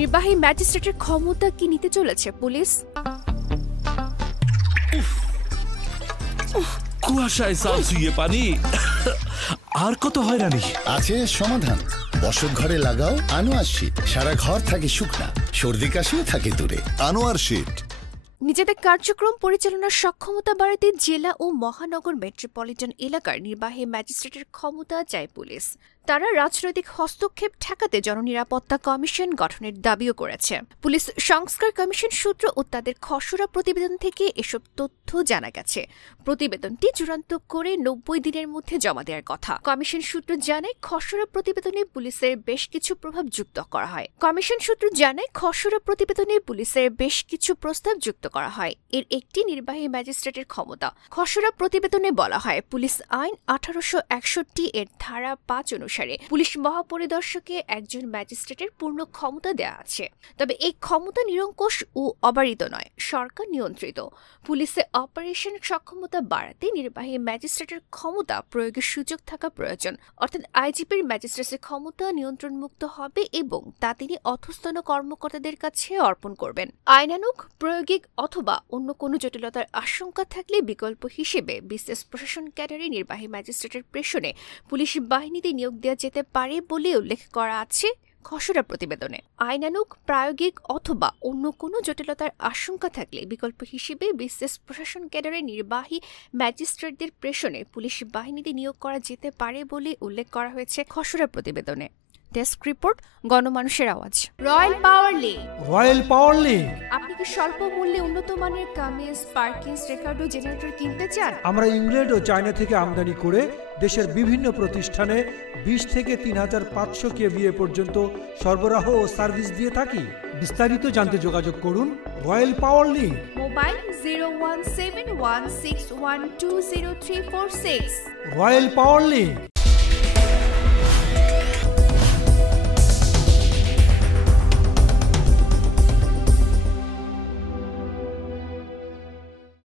নির্বাহী ম্যাজিস্ট্রেটের ক্ষমতা কি নিতে চলেছে পুলিশ? কুয়াশায় সালসুইয়ে পানি আর কত হয়রানি আছে সমাধান। বসত ঘরে লাগাও আনোয়ার শীট, সারা ঘর থাকে শুকনা, সর্দি কাশিও থাকে দূরে। আনোয়ার শীট। নিজেদের কার্যক্রম পরিচালনার সক্ষমতা বাড়াতে জেলা ও মহানগর মেট্রোপলিটন এলাকার নির্বাহী ম্যাজিস্ট্রেটের ক্ষমতা চায় পুলিশ। তারা রাজনৈতিক হস্তক্ষেপ ঠেকাতে জননিরাপত্তা কমিশন গঠনের দাবিও করেছে। পুলিশ সংস্কার কমিশন সূত্র ও তাদের খসড়া প্রতিবেদন থেকে এসব তথ্য জানা গেছে। প্রতিবেদনটি চূড়ান্ত করে ৯০ দিনের মধ্যে জমা দেওয়ার কথা। কমিশন সূত্র জানায়, খসড়া প্রতিবেদনে পুলিশের বেশ কিছু প্রভাব যুক্ত করা হয়। কমিশন সূত্র জানায়, খসড়া প্রতিবেদনে পুলিশের বেশ কিছু প্রস্তাব যুক্ত করা হয়। এর একটি নির্বাহী ম্যাজিস্ট্রেটের ক্ষমতা। খসড়া প্রতিবেদনে বলা হয়, পুলিশ আইন ১৮৬১ এর ধারা ৫ অনুসারে পুলিশ মহাপরিদর্শকে একজন ম্যাজিস্ট্রেটের পূর্ণ ক্ষমতা দেওয়া আছে। তবে এই ক্ষমতা নিরঙ্কুশ ও অবারিত নয়, সরকার নিয়ন্ত্রিত। পুলিশে অপারেশন সক্ষমতা বাড়াতে নির্বাহী ম্যাজিস্ট্রেটের ক্ষমতা প্রয়োগের সুযোগ থাকা প্রয়োজন। অর্থাৎ আইজিপির ম্যাজিস্ট্রেটের ক্ষমতা নিয়ন্ত্রণমুক্ত হবে এবং তা তিনি অধস্তন কর্মকর্তাদের কাছে অর্পণ করবেন। আইনানুগ, প্রায়োগিক অথবা অন্য কোনো জটিলতার আশঙ্কা থাকলে বিকল্প হিসেবে বিশেষ প্রশাসন ক্যাডারে নির্বাহী ম্যাজিস্ট্রেটের প্রেষণে পুলিশ বাহিনীতে নিয়োগ দেওয়া যেতে পারে বলে উল্লেখ করা আছে খসড়া প্রতিবেদনে। আইনানুগ, প্রায়োগিক অথবা অন্য কোনো জটিলতার আশঙ্কা থাকলে বিকল্প হিসেবে বিশেষ প্রশাসন ক্যাডারে নির্বাহী ম্যাজিস্ট্রেটদের প্রেষণে পুলিশ বাহিনীতে নিয়োগ করা যেতে পারে বলে উল্লেখ করা হয়েছে খসড়া প্রতিবেদনে। ডেস্ক রিপোর্ট, গণমানুষের আওয়াজ। রয়্যাল পাওয়ার লিঙ্ক। রয়্যাল পাওয়ার লিঙ্ক। আপনি কি স্বল্প মূল্যে উন্নত মানের কামিজ, পার্কিংস, রেকর্ডো জেনারেটর কিনতে চান? আমরা ইংল্যান্ড ও চায়না থেকে আমদানি করে দেশের বিভিন্ন প্রতিষ্ঠানে ২০ থেকে ৩৫০০ কেভিএ পর্যন্ত সরবরাহ ও সার্ভিস দিয়ে থাকি। বিস্তারিত জানতে যোগাযোগ করুন রয়্যাল পাওয়ার লিঙ্ক। মোবাইল 01716120346। রয়্যাল পাওয়ার লিঙ্ক।